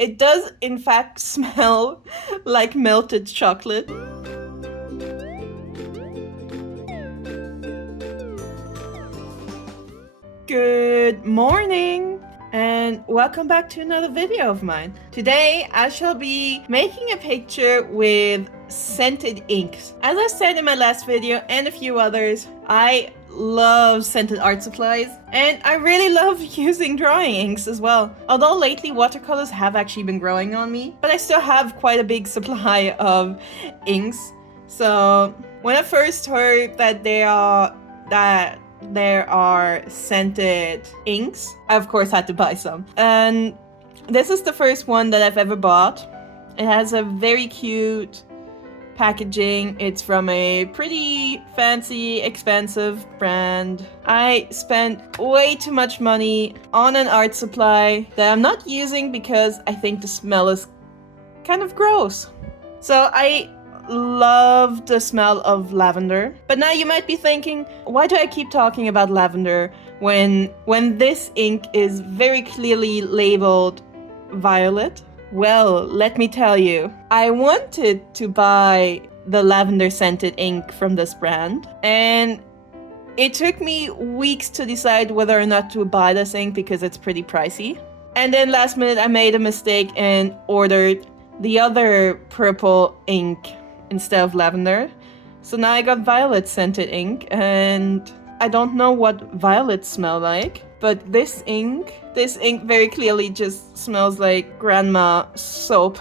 it does in fact smell like melted chocolate. Good morning and welcome back to another video of mine. Today I shall be making a picture with scented inks. As I said in my last video and a few others, I love scented art supplies and I really love using drawing inks as well. Although lately watercolors have actually been growing on me, but I still have quite a big supply of inks. So when I first heard that there are scented inks, I of course had to buy some. And this is the first one that I've ever bought. It has a very cute packaging. It's from a pretty fancy, expensive brand. I spent way too much money on an art supply that I'm not using because I think the smell is kind of gross. So I love the smell of lavender. But now you might be thinking, why do I keep talking about lavender when this ink is very clearly labeled violet? Well, let me tell you, I wanted to buy the lavender scented ink from this brand, and it took me weeks to decide whether or not to buy this ink because it's pretty pricey. And then last minute I made a mistake and ordered the other purple ink instead of lavender. So now I got violet scented ink, and I don't know what violets smell like, but this ink very clearly just smells like grandma soap.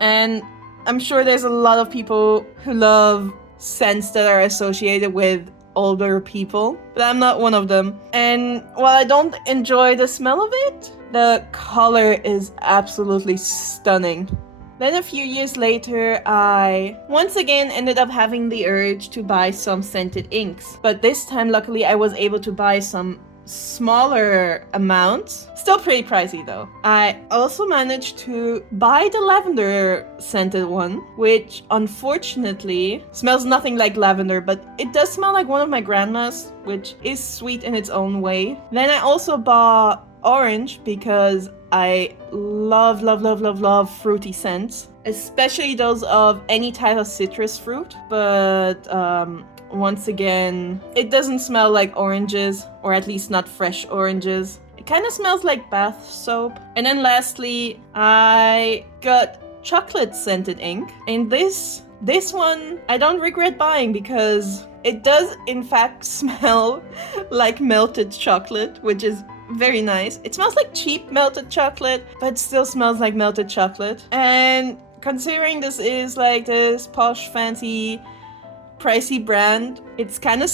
And I'm sure there's a lot of people who love scents that are associated with older people, but I'm not one of them. And while I don't enjoy the smell of it, the color is absolutely stunning. Then a few years later, I once again ended up having the urge to buy some scented inks. But this time, luckily, I was able to buy some smaller amounts. Still pretty pricey though. I also managed to buy the lavender scented one, which unfortunately smells nothing like lavender, but it does smell like one of my grandma's, which is sweet in its own way. Then I also bought orange because I love fruity scents, especially those of any type of citrus fruit. But once again, it doesn't smell like oranges, or at least not fresh oranges. It kind of smells like bath soap. And then lastly, I got chocolate scented ink, and this one I don't regret buying because it does in fact smell like melted chocolate, which is very nice. It smells like cheap melted chocolate, but still smells like melted chocolate. And considering this is like this posh, fancy, pricey brand, it's kind of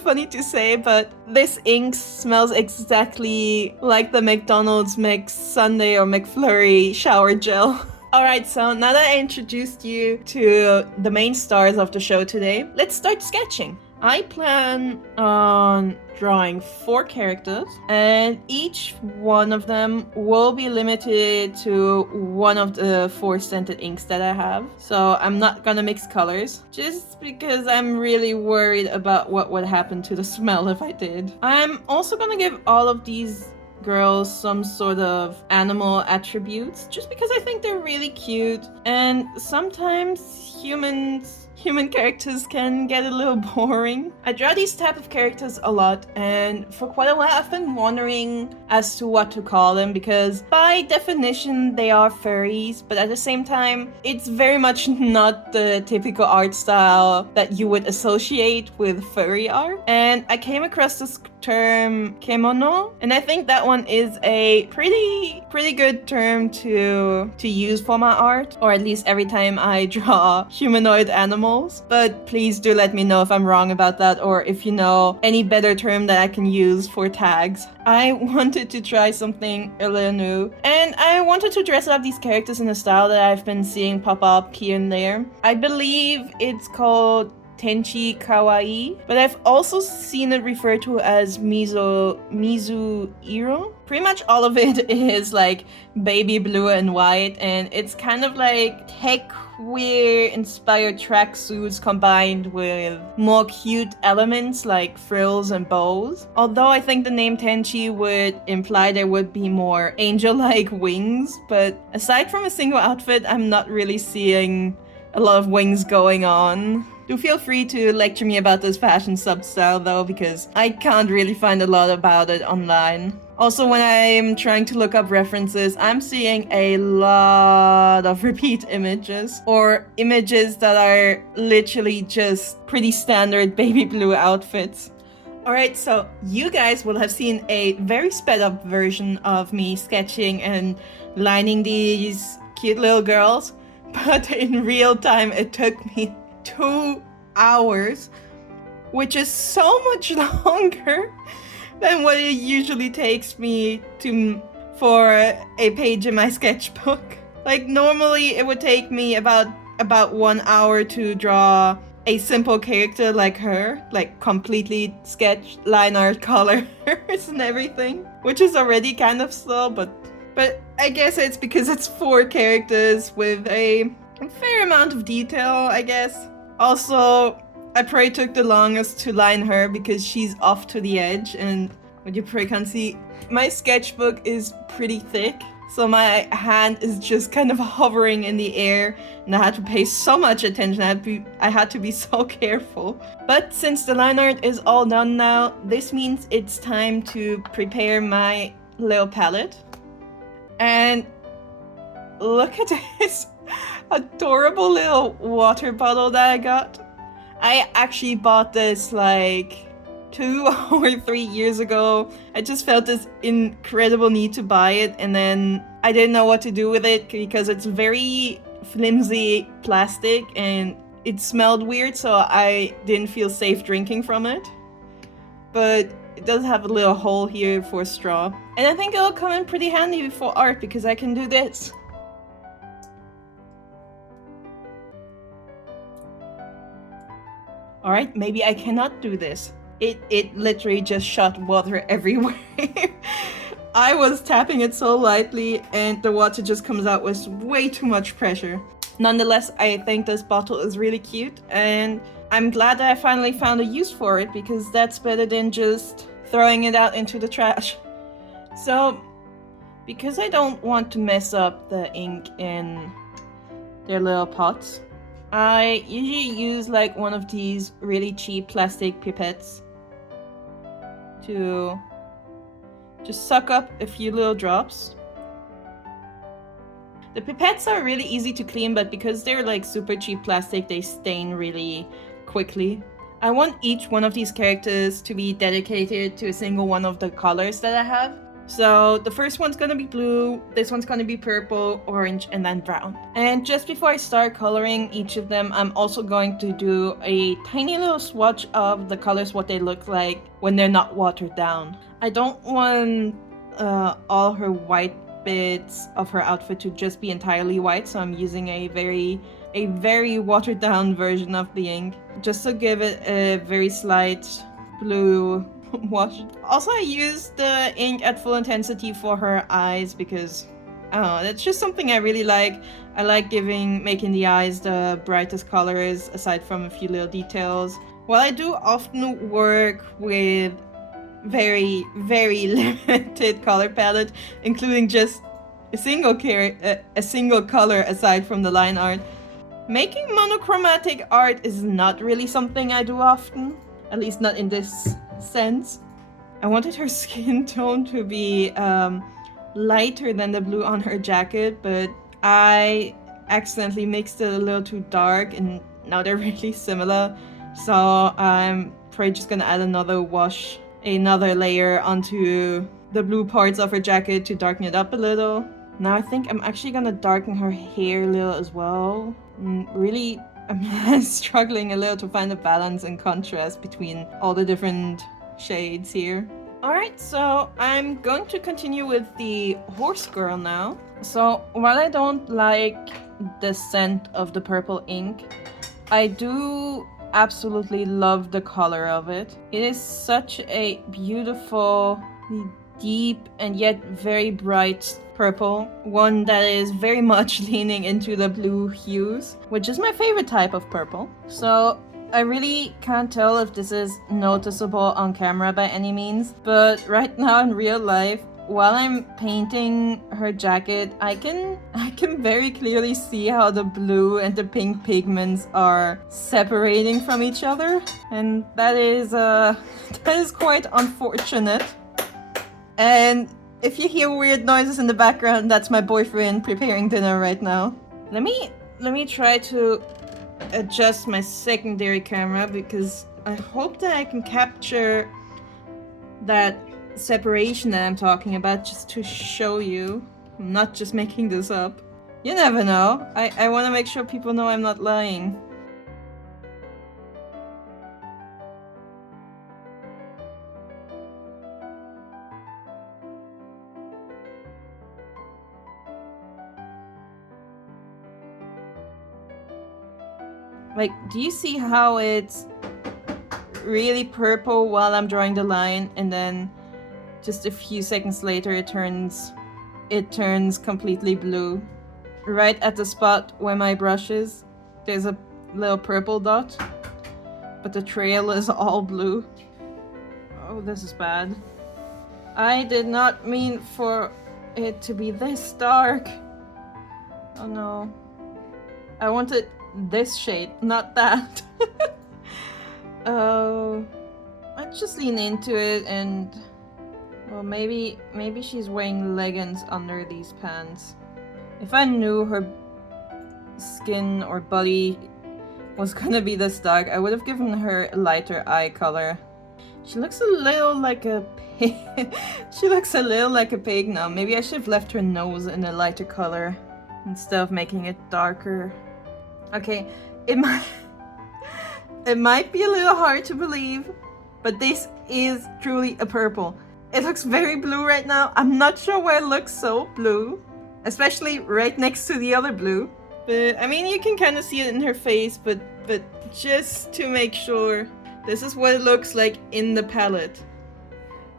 funny to say, but this ink smells exactly like the McDonald's McSunday or McFlurry shower gel. Alright, so now that I introduced you to the main stars of the show today, let's start sketching. I plan on drawing 4 characters, and each one of them will be limited to one of the 4 scented inks that I have. So I'm not gonna mix colors, just because I'm really worried about what would happen to the smell if I did. I'm also gonna give all of these girls some sort of animal attributes, just because I think they're really cute, and sometimes human characters can get a little boring. I draw these type of characters a lot, and for quite a while I've been wondering as to what to call them, because by definition they are furries, but at the same time it's very much not the typical art style that you would associate with furry art. And I came across this term kemono, and I think that one is a pretty good term to use for my art, or at least every time I draw humanoid animals. But please do let me know if I'm wrong about that, or if you know any better term that I can use for tags. I wanted to try something a little new, and I wanted to dress up these characters in a style that I've been seeing pop up here and there. I believe it's called Tenchi Kawaii, but I've also seen it referred to as Mizuiro. Pretty much all of it is like baby blue and white, and it's kind of like tech wear inspired tracksuits combined with more cute elements like frills and bows. Although I think the name Tenchi would imply there would be more angel-like wings, but aside from a single outfit, I'm not really seeing a lot of wings going on. Do feel free to lecture me about this fashion sub-style though, because I can't really find a lot about it online. Also, when I'm trying to look up references, I'm seeing a lot of repeat images, or images that are literally just pretty standard baby blue outfits. Alright, so you guys will have seen a very sped up version of me sketching and lining these cute little girls, but in real time it took me 2 hours, which is so much longer than what it usually takes me for a page in my sketchbook. Like normally it would take me about 1 hour to draw a simple character like her, like completely sketch, line art, colors and everything, which is already kind of slow, but I guess it's because it's 4 characters with a fair amount of detail, I guess. Also, I probably took the longest to line her because she's off to the edge, and what you probably can't see, my sketchbook is pretty thick, so my hand is just kind of hovering in the air, and I had to pay so much attention. I had to be so careful. But since the line art is all done now, this means it's time to prepare my little palette. And look at this adorable little water bottle that I got. I actually bought this like 2 or 3 years ago. I just felt this incredible need to buy it, and then I didn't know what to do with it because it's very flimsy plastic and it smelled weird, so I didn't feel safe drinking from it. But it does have a little hole here for a straw, and I think it'll come in pretty handy for art because I can do this. Alright, maybe I cannot do this. It literally just shot water everywhere. I was tapping it so lightly and the water just comes out with way too much pressure. Nonetheless, I think this bottle is really cute, and I'm glad that I finally found a use for it because that's better than just throwing it out into the trash. So, because I don't want to mess up the ink in their little pots, I usually use like one of these really cheap plastic pipettes to just suck up a few little drops. The pipettes are really easy to clean, but because they're like super cheap plastic, they stain really quickly. I want each one of these characters to be dedicated to a single one of the colors that I have. So the first one's gonna be blue, this one's gonna be purple, orange, and then brown. And just before I start coloring each of them, I'm also going to do a tiny little swatch of the colors, what they look like when they're not watered down. I don't want all her white bits of her outfit to just be entirely white, so I'm using a very watered down version of the ink, just to give it a very slight blue wash. Also, I used the ink at full intensity for her eyes because I don't know, that's just something I really like. I like making the eyes the brightest colors aside from a few little details. While I do often work with very limited color palette, including just a single color aside from the line art, making monochromatic art is not really something I do often, at least not in this sense. I wanted her skin tone to be lighter than the blue on her jacket, but I accidentally mixed it a little too dark and now they're really similar, so I'm probably just gonna add another layer onto the blue parts of her jacket to darken it up a little. Now I think I'm actually gonna darken her hair a little as well. Really, I'm struggling a little to find a balance and contrast between all the different shades here. Alright, so I'm going to continue with the horse girl now. So while I don't like the scent of the purple ink, I do absolutely love the color of it. It is such a beautiful, deep and yet very bright purple, one that is very much leaning into the blue hues, which is my favorite type of purple. So I really can't tell if this is noticeable on camera by any means, but right now in real life, while I'm painting her jacket, I can very clearly see how the blue and the pink pigments are separating from each other, and that is quite unfortunate. And if you hear weird noises in the background, that's my boyfriend preparing dinner right now. Let me try to adjust my secondary camera because I hope that I can capture that separation that I'm talking about just to show you. I'm not just making this up. You never know. I want to make sure people know I'm not lying. Like, do you see how it's really purple while I'm drawing the line, and then just a few seconds later it turns completely blue? Right at the spot where my brush is, there's a little purple dot, but the trail is all blue. Oh, this is bad. I did not mean for it to be this dark. Oh no. I wanted this shade, not that. Oh, I just lean into it and, well, maybe she's wearing leggings under these pants. If I knew her skin or body was gonna be this dark, I would have given her a lighter eye color. She looks a little like a pig. She looks a little like a pig now. Maybe I should have left her nose in a lighter color instead of making it darker. Okay, it might be a little hard to believe, but this is truly a purple. It looks very blue right now. I'm not sure why it looks so blue, especially right next to the other blue. But I mean, you can kind of see it in her face, but just to make sure, this is what it looks like in the palette.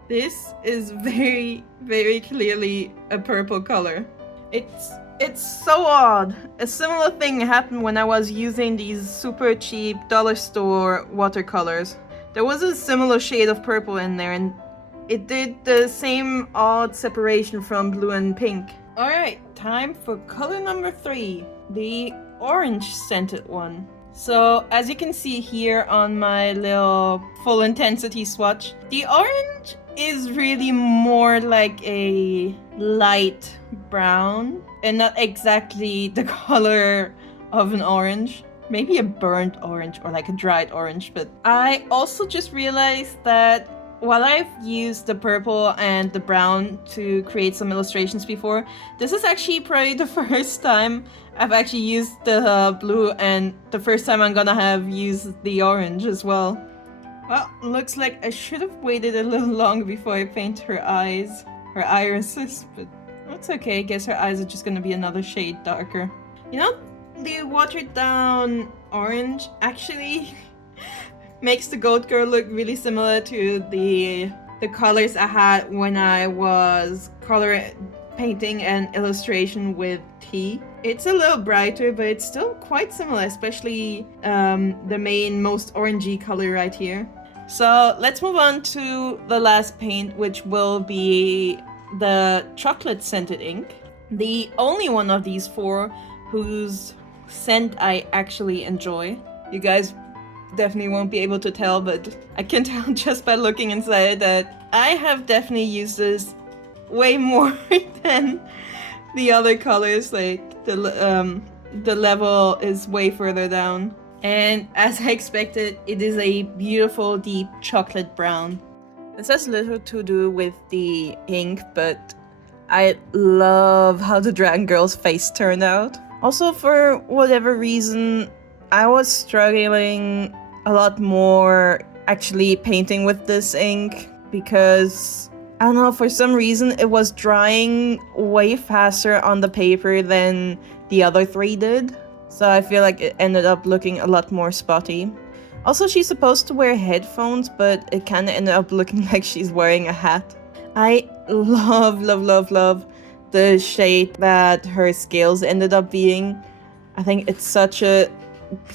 This is very, very clearly a purple color. It's so odd. A similar thing happened when I was using these super cheap dollar store watercolors. There was a similar shade of purple in there, and it did the same odd separation from blue and pink. Alright, time for color number 3, the orange scented one. So, as you can see here on my little full intensity swatch, the orange is really more like a light brown and not exactly the color of an orange. Maybe a burnt orange or like a dried orange. But I also just realized that while I've used the purple and the brown to create some illustrations before, this is actually probably the first time I've actually used the blue, and the first time I'm gonna have used the orange as well. Well, looks like I should have waited a little longer before I paint her eyes, her irises, but that's okay. I guess her eyes are just gonna be another shade darker. You know, the watered down orange actually makes the goat girl look really similar to the colors I had when I was color painting an illustration with tea. It's a little brighter, but it's still quite similar, especially the main most orangey color right here. So let's move on to the last paint, which will be the chocolate scented ink. The only one of these 4 whose scent I actually enjoy. You guys definitely won't be able to tell, but I can tell just by looking inside that I have definitely used this way more than the other colors. Like the level is way further down. And as I expected, it is a beautiful deep chocolate brown. This has little to do with the ink, but I love how the dragon girl's face turned out. Also, for whatever reason, I was struggling a lot more actually painting with this ink because, I don't know, for some reason it was drying way faster on the paper than the other 3 did. So I feel like it ended up looking a lot more spotty. Also, she's supposed to wear headphones, but it kind of ended up looking like she's wearing a hat. I love, love, love, love the shade that her scales ended up being. I think it's such a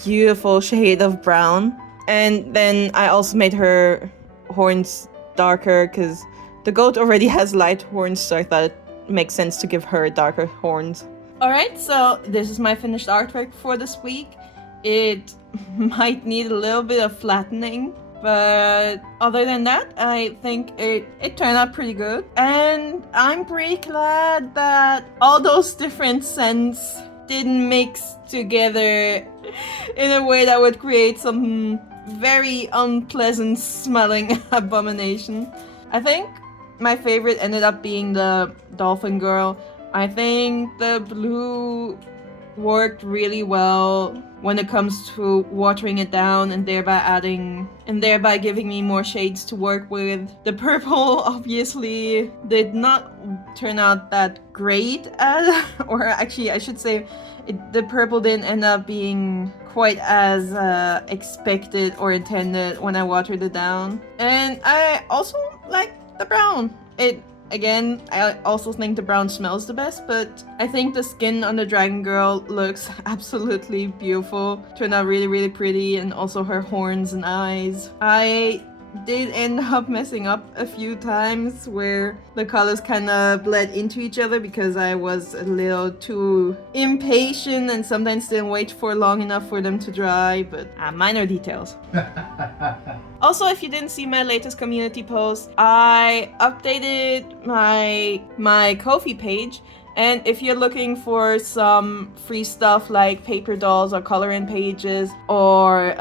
beautiful shade of brown. And then I also made her horns darker because the goat already has light horns, so I thought it makes sense to give her darker horns. Alright, so this is my finished artwork for this week. It might need a little bit of flattening, but other than that, I think it turned out pretty good. And I'm pretty glad that all those different scents didn't mix together in a way that would create some very unpleasant smelling abomination. I think my favorite ended up being the dolphin girl. I think the blue worked really well when it comes to watering it down and thereby giving me more shades to work with. The purple obviously did not turn out that great or actually I should say the purple didn't end up being quite as expected or intended when I watered it down. And I also like the brown. Again, I also think the brown smells the best, but I think the skin on the dragon girl looks absolutely beautiful. Turned out really, really pretty, and also her horns and eyes. I did end up messing up a few times where the colors kind of bled into each other because I was a little too impatient and sometimes didn't wait for long enough for them to dry, but minor details. Also, if you didn't see my latest community post, I updated my Ko-fi page. And if you're looking for some free stuff like paper dolls or coloring pages or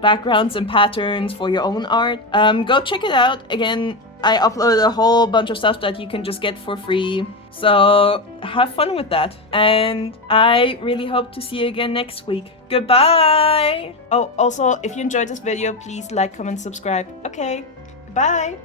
backgrounds and patterns for your own art, go check it out. Again, I uploaded a whole bunch of stuff that you can just get for free. So have fun with that. And I really hope to see you again next week. Goodbye! Oh, also, if you enjoyed this video, please like, comment, subscribe. Okay, bye!